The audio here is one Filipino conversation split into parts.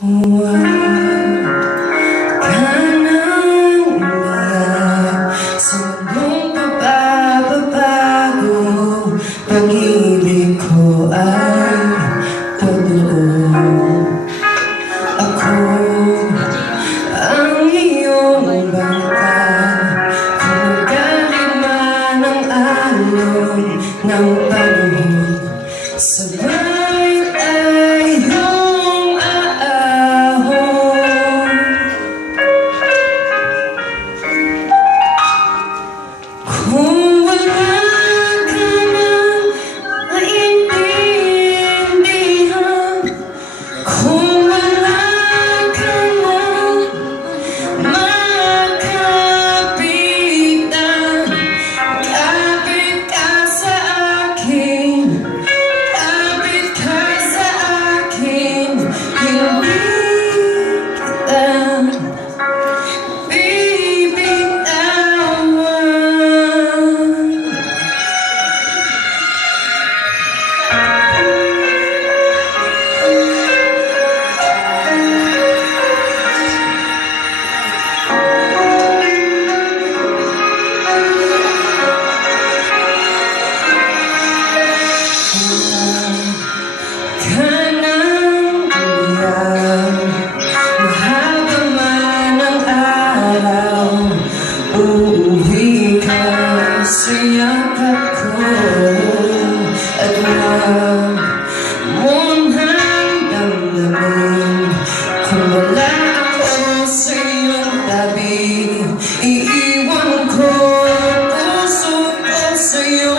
Huwag ka nang umiyak sa mundong pagbabago. Pag-ibig ko ay totoo. Ako ang iyong bangkay, kung magalit man ang alon ng panahon. Sabay tayong aahon. Kung wala ka nang maintindihan, kung wala ka nang makapitan, kapit ka sa akin, kapit ka sa akin, hindi kita bibitawan. Ka nang umiyak, mahaba man ang araw, uuwi ka sa yakap ko. At wag mo nang damdamin, kung wala ako sa iyong tabi, iiwan ko puso ko sa iyo.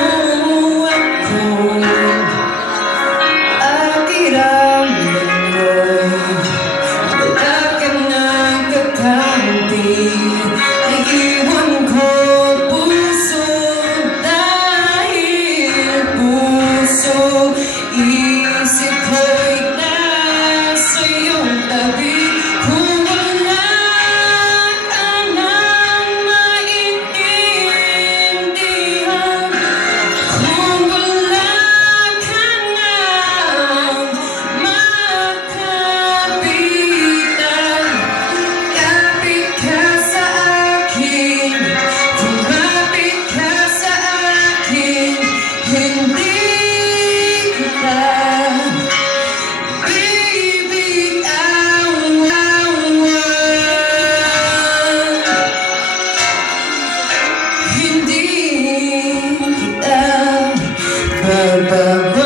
Iiwan ko puso dahil puso, isip ko'y nasa iyong tabi. Kung wala ka nang maintindihan, kung wala ka nang makapitan, kapit ka sa akin, kumapit ka sa akin, hindi kita bibitawan. Hindi kita pababayaan.